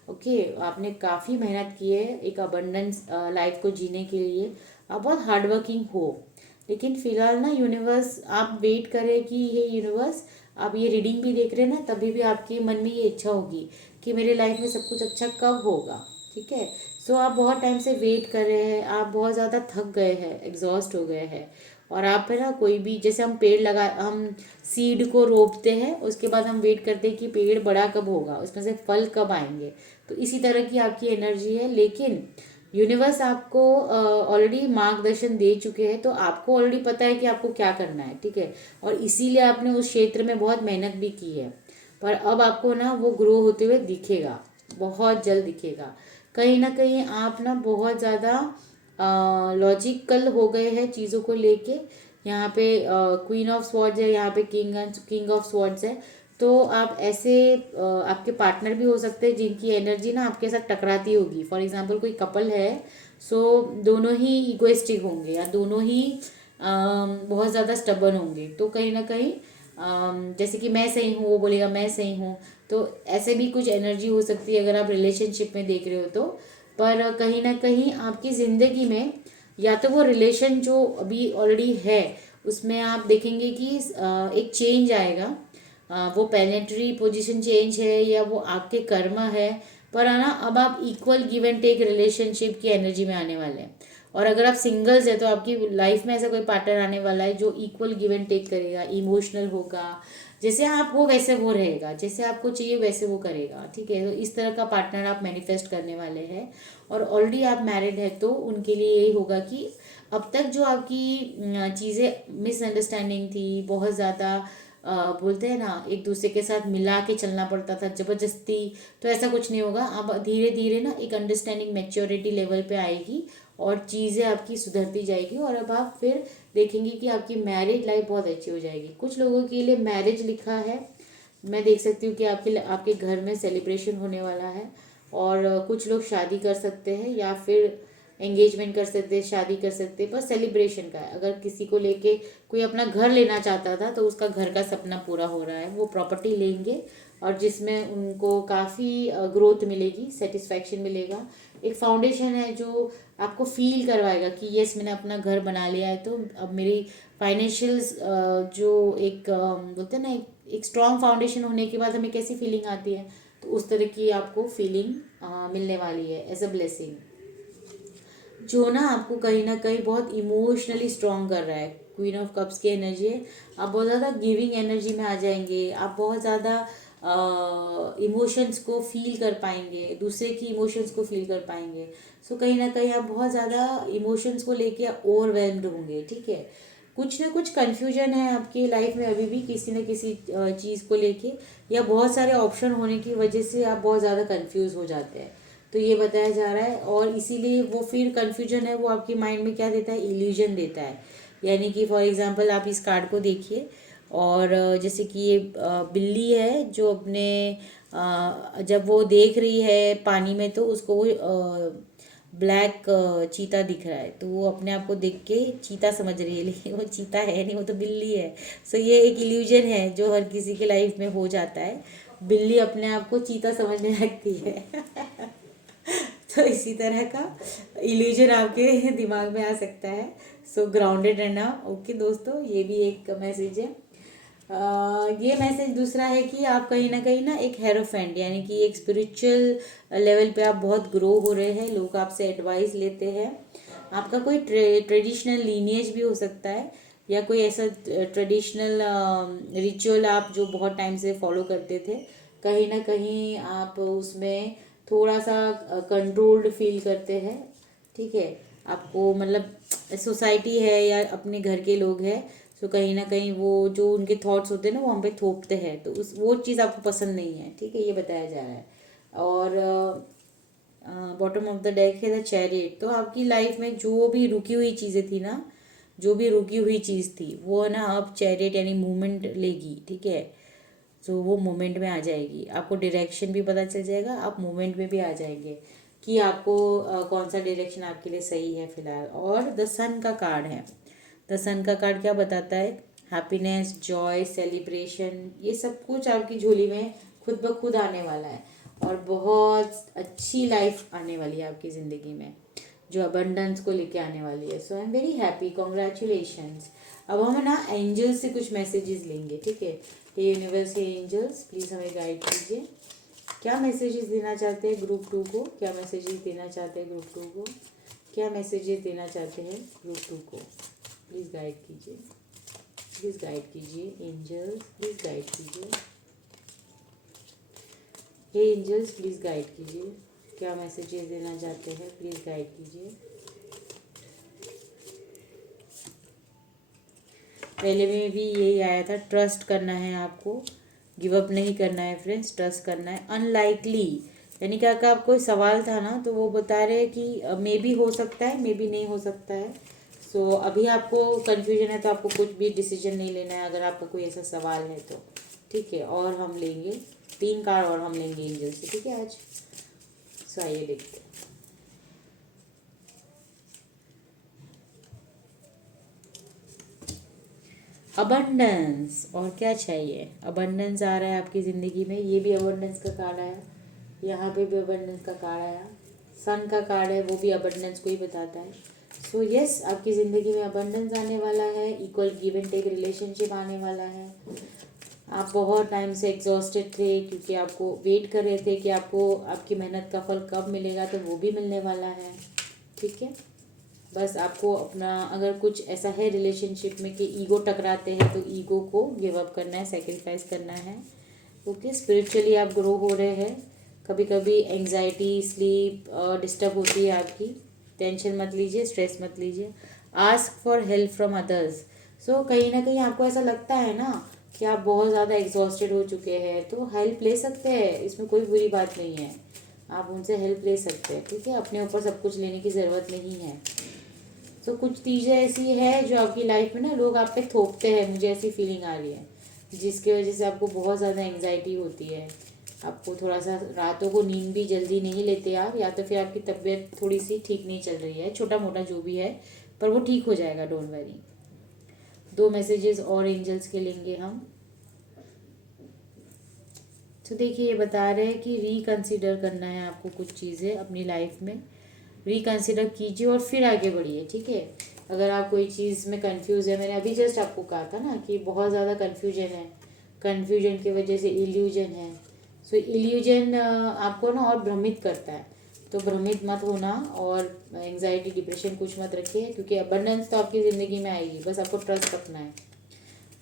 ओके, आपने काफ़ी मेहनत की है एक अबंडेंस लाइफ को जीने के लिए। आप बहुत हार्ड वर्किंग हो, लेकिन फिलहाल ना यूनिवर्स, आप वेट करें कि ये यूनिवर्स, आप ये रीडिंग भी देख रहे हैं ना, तभी भी आपके मन में ये इच्छा होगी कि मेरे लाइफ में सब कुछ अच्छा कब होगा। ठीक है, सो आप बहुत टाइम से वेट कर रहे हैं, आप बहुत ज़्यादा थक गए हैं, एग्जॉस्ट हो गए हैं। और आप है ना, कोई भी, जैसे हम पेड़ लगा, हम सीड को रोपते हैं, उसके बाद हम वेट करते हैं कि पेड़ बड़ा कब होगा, उसमें से फल कब आएंगे। तो इसी तरह की आपकी एनर्जी है, लेकिन यूनिवर्स आपको ऑलरेडी मार्गदर्शन दे चुके हैं, तो आपको ऑलरेडी पता है कि आपको क्या करना है। ठीक है, और इसीलिए आपने उस क्षेत्र में बहुत मेहनत भी की है, पर अब आपको ना वो ग्रो होते हुए दिखेगा, बहुत जल्द दिखेगा। कहीं ना कहीं आप ना बहुत ज़्यादा लॉजिकल हो गए हैं चीज़ों को लेके। यहाँ पे क्वीन ऑफ स्वॉर्ड्स है, यहाँ पे किंग ऑफ स्वॉर्ड्स है। तो आप ऐसे आपके पार्टनर भी हो सकते हैं जिनकी एनर्जी ना आपके साथ टकराती होगी। फॉर एग्जांपल कोई कपल है, सो दोनों ही इगोइस्टिक होंगे, या दोनों ही बहुत ज़्यादा स्टबर्न होंगे। तो कहीं ना कहीं जैसे कि मैं सही हूँ, वो बोलेगा मैं सही हूँ। तो ऐसे भी कुछ एनर्जी हो सकती है अगर आप रिलेशनशिप में देख रहे हो तो। पर कहीं ना कहीं आपकी ज़िंदगी में, या तो वो रिलेशन जो अभी ऑलरेडी है उसमें आप देखेंगे कि एक चेंज आएगा। वो प्लैनेटरी पोजीशन चेंज है या वो आपके कर्म है, पर है ना अब आप equal give and take relationship की एनर्जी में आने वाले हैं। और अगर आप सिंगल्स है तो आपकी लाइफ में ऐसा कोई पार्टनर आने वाला है जो इक्वल गिव एंड टेक करेगा, इमोशनल होगा, जैसे आप हो वैसे वो रहेगा, जैसे आपको चाहिए वैसे वो करेगा। ठीक है, तो इस तरह का पार्टनर आप मैनिफेस्ट करने वाले हैं। और ऑलरेडी आप मैरिड है तो उनके लिए यही होगा कि अब तक जो आपकी चीज़ें मिसअंडरस्टैंडिंग थी, बहुत ज़्यादा बोलते हैं ना एक दूसरे के साथ मिला के चलना पड़ता था ज़बरदस्ती, तो ऐसा कुछ नहीं होगा। अब धीरे धीरे ना एक अंडरस्टैंडिंग मैच्योरिटी लेवल पे आएगी और चीज़ें आपकी सुधरती जाएगी, और अब आप फिर देखेंगे कि आपकी मैरिड लाइफ बहुत अच्छी हो जाएगी। कुछ लोगों के लिए मैरिज लिखा है, मैं देख सकती हूँ कि आपके आपके घर में सेलिब्रेशन होने वाला है, और कुछ लोग शादी कर सकते हैं या फिर एंगेजमेंट कर सकते हैं, शादी कर सकते हैं, पर सेलिब्रेशन का है। अगर किसी को लेके कोई अपना घर लेना चाहता था तो उसका घर का सपना पूरा हो रहा है, वो प्रॉपर्टी लेंगे और जिसमें उनको काफ़ी ग्रोथ मिलेगी, सेटिस्फैक्शन मिलेगा। एक फाउंडेशन है जो आपको फील करवाएगा कि यस मैंने अपना घर बना लिया है, तो अब मेरी फाइनेंशियल जो एक बोलते हैं ना एक स्ट्रॉन्ग फाउंडेशन होने के बाद हमें कैसी फीलिंग आती है, तो उस तरह की आपको फीलिंग मिलने वाली है एज अ ब्लेसिंग, जो ना आपको कहीं ना कहीं बहुत इमोशनली स्ट्रॉन्ग कर रहा है। क्वीन ऑफ कप्स की एनर्जी है, आप बहुत ज़्यादा गिविंग एनर्जी में आ जाएंगे, आप बहुत ज़्यादा इमोशंस को फील कर पाएंगे, दूसरे की इमोशंस को फील कर पाएंगे। सो कहीं ना कहीं आप बहुत ज़्यादा इमोशंस को लेके ओवरवेल्म्ड होंगे। ठीक है, कुछ ना कुछ कन्फ्यूजन है आपकी लाइफ में अभी भी किसी न किसी चीज़ को लेके, या बहुत सारे ऑप्शन होने की वजह से आप बहुत ज़्यादा कंफ्यूज हो जाते हैं, तो ये बताया जा रहा है। और इसीलिए वो फिर कन्फ्यूजन है वो आपके माइंड में क्या देता है, इल्यूजन देता है। यानी कि फॉर एग्जांपल आप इस कार्ड को देखिए, और जैसे कि ये बिल्ली है जो अपने जब वो देख रही है पानी में तो उसको वो ब्लैक चीता दिख रहा है, तो वो अपने आप को देख के चीता समझ रही है, लेकिन वो चीता है नहीं, वो तो बिल्ली है। सो ये एक इल्यूजन है जो हर किसी के लाइफ में हो जाता है, बिल्ली अपने आप को चीता समझने लगती है। तो इसी तरह का इल्यूजन आपके दिमाग में आ सकता है। सो ग्राउंडेड रहना। ओके दोस्तों, ये भी एक मैसेज है। ये मैसेज दूसरा है कि आप कहीं ना एक हेरोफेंट यानी कि एक स्पिरिचुअल लेवल पे आप बहुत ग्रो हो रहे हैं, लोग आपसे एडवाइस लेते हैं। आपका कोई ट्रेडिशनल लीनिएज भी हो सकता है, या कोई ऐसा ट्रेडिशनल रिचुअल आप जो बहुत टाइम से फॉलो करते थे, कहीं ना कहीं आप उसमें थोड़ा सा कंट्रोल्ड फील करते हैं। ठीक है, आपको मतलब सोसाइटी है या अपने घर के लोग हैं, तो कहीं ना कहीं वो जो उनके थॉट्स होते हैं ना वो हम पे थोपते हैं, तो उस वो चीज़ आपको पसंद नहीं है। ठीक है, ये बताया जा रहा है। और बॉटम ऑफ द डेक है द चैरियट, तो आपकी लाइफ में जो भी रुकी हुई चीज़ें थी ना, जो भी रुकी हुई चीज़ थी वो ना अब चैरियट यानी मूवमेंट लेगी। ठीक है, तो वो मोमेंट में आ जाएगी, आपको डायरेक्शन भी पता चल जाएगा, आप मोमेंट में भी आ जाएंगे कि आपको कौन सा डायरेक्शन आपके लिए सही है फिलहाल। और द सन का कार्ड है, द सन का कार्ड क्या बताता है, हैप्पीनेस, जॉय, सेलिब्रेशन, ये सब कुछ आपकी झोली में खुद ब खुद आने वाला है, और बहुत अच्छी लाइफ आने वाली है आपकी ज़िंदगी में जो अबंडेंस को लेके आने वाली है। So I am very happy, congratulations. अब हम ना एंजल्स से कुछ मैसेजेस लेंगे। ठीक है, ये यूनिवर्स के एंजल्स प्लीज़ हमें गाइड कीजिए, क्या मैसेजेस देना चाहते हैं ग्रुप 2 को, क्या मैसेजेस देना चाहते हैं ग्रुप 2 को, क्या मैसेजेस देना चाहते हैं ग्रुप 2 को, प्लीज़ गाइड कीजिए, प्लीज़ गाइड कीजिए एंजल्स, प्लीज़ गाइड कीजिए, हे एंजल्स प्लीज़ गाइड कीजिए, क्या मैसेजेस देना चाहते हैं प्लीज़ गाइड कीजिए। पहले में भी यही आया था, ट्रस्ट करना है आपको, गिव अप नहीं करना है फ्रेंड्स, ट्रस्ट करना है। अनलाइकली यानी कि अगर आपको कोई सवाल था ना तो वो बता रहे हैं कि मे बी हो सकता है, मे बी नहीं हो सकता है। सो अभी आपको कन्फ्यूजन है तो आपको कुछ भी डिसीजन नहीं लेना है अगर आपका कोई ऐसा सवाल है तो। ठीक है, और हम लेंगे 3 कार्ड और हम लेंगे एंजल से। ठीक है आज, सो आइए देखते हैं। अबंडेंस, और क्या चाहिए, अबंडेंस आ रहा है आपकी ज़िंदगी में, ये भी अबंडेंस का कार्ड आया, यहाँ पे भी अबंडेंस का कार्ड आया, सन का कार्ड है वो भी अबंडेंस को ही बताता है। सो यस, आपकी ज़िंदगी में अबंडेंस आने वाला है, equal give and take relationship आने वाला है, आप बहुत टाइम से एग्जॉस्टेड थे क्योंकि आपको वेट कर रहे थे कि आपको आपकी मेहनत का फल कब मिलेगा, तो वो भी मिलने वाला है। ठीक है, बस आपको अपना अगर कुछ ऐसा है रिलेशनशिप में कि ईगो टकराते हैं, तो ईगो को गिव अप करना है, सेक्रीफाइस करना है। ओके, स्पिरिचुअली आप ग्रो हो रहे हैं। कभी कभी एंजाइटी, स्लीप डिस्टर्ब होती है आपकी, टेंशन मत लीजिए, स्ट्रेस मत लीजिए। Ask for help from others. So कहीं ना कहीं आपको ऐसा लगता है ना कि आप बहुत ज़्यादा एग्जॉस्टेड हो चुके हैं, तो हेल्प ले सकते हैं, इसमें कोई बुरी बात नहीं है। आप उनसे हेल्प ले सकते हैं। ठीक है, अपने ऊपर सब कुछ लेने की ज़रूरत नहीं है। तो कुछ चीज़ें ऐसी है जो आपकी लाइफ में ना लोग आप पे थोपते हैं, मुझे ऐसी फीलिंग आ रही है, जिसकी वजह से आपको बहुत ज़्यादा एंग्जाइटी होती है। आपको थोड़ा सा रातों को नींद भी जल्दी नहीं लेते आप, या तो फिर आपकी तबीयत थोड़ी सी ठीक नहीं चल रही है, छोटा मोटा जो भी है, पर वो ठीक हो जाएगा, डोंट वरी। 2 मैसेजेस और एंजल्स के लेंगे हम। तो देखिए, ये बता रहे हैं कि रिकंसिडर करना है आपको कुछ चीज़ें अपनी लाइफ में। रिकंसिडर कीजिए और फिर आगे बढ़िए। ठीक है, अगर आप कोई चीज़ में कंफ्यूज है, मैंने अभी जस्ट आपको कहा था ना कि बहुत ज़्यादा कंफ्यूजन है, कंफ्यूजन की वजह से इल्यूजन है। सो इल्यूजन आपको ना और भ्रमित करता है, तो भ्रमित मत होना, और एंजाइटी डिप्रेशन कुछ मत रखिए, क्योंकि अबंडेंस तो आपकी ज़िंदगी में आएगी, बस आपको ट्रस्ट रखना है।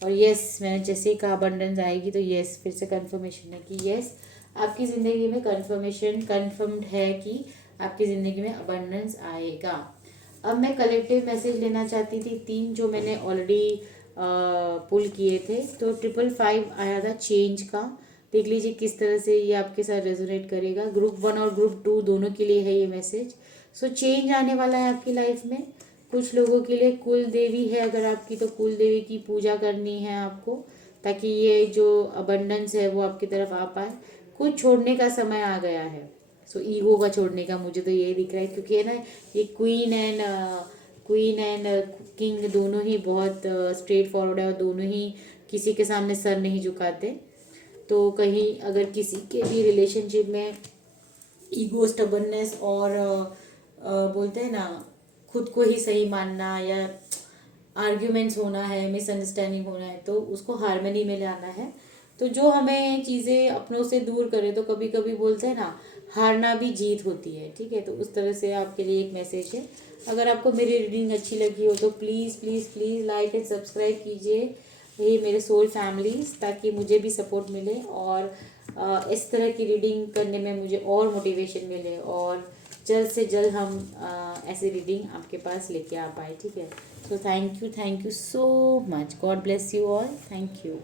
और यस, मैंने जैसे ही कहा अबंडेंस आएगी, तो यस फिर से कंफर्मेशन है कि यस, आपकी ज़िंदगी में कंफर्मेशन कंफर्म्ड है कि आपकी ज़िंदगी में अबंडेंस आएगा। अब मैं कलेक्टिव मैसेज लेना चाहती थी 3, जो मैंने ऑलरेडी पुल किए थे। तो 555 आया था चेंज का। देख लीजिए किस तरह से ये आपके साथ रेजोनेट करेगा। ग्रुप 1 और ग्रुप 2 दोनों के लिए है ये मैसेज। सो चेंज आने वाला है आपकी लाइफ में। कुछ लोगों के लिए कुल देवी है अगर आपकी, तो कुल देवी की पूजा करनी है आपको, ताकि ये जो अबंडेंस है वो आपकी तरफ आ पाए। कुछ छोड़ने का समय आ गया है। सो ईगो का छोड़ने का, मुझे तो ये दिख रहा है, क्योंकि है ना, ये क्वीन एंड किंग दोनों ही बहुत स्ट्रेट फॉरवर्ड है, और दोनों ही किसी के सामने सर नहीं झुकाते। तो कहीं अगर किसी के भी रिलेशनशिप में ईगो, स्टबर्ननेस और बोलते हैं ना, खुद को ही सही मानना, या आर्ग्यूमेंट्स होना है, मिसअंडरस्टैंडिंग होना है, तो उसको हारमनी में लाना है। तो जो हमें चीज़ें अपनों से दूर करे, तो कभी कभी बोलते हैं ना, हारना भी जीत होती है। ठीक है, तो उस तरह से आपके लिए एक मैसेज है। अगर आपको मेरी रीडिंग अच्छी लगी हो, तो please please please like and subscribe कीजिए ये मेरे सोल फैमिलीज, ताकि मुझे भी सपोर्ट मिले, और इस तरह की रीडिंग करने में मुझे और मोटिवेशन मिले, और जल्द से जल्द हम ऐसी रीडिंग आपके पास लेके आ पाए। ठीक है, सो thank you so much. God bless you all. Thank you.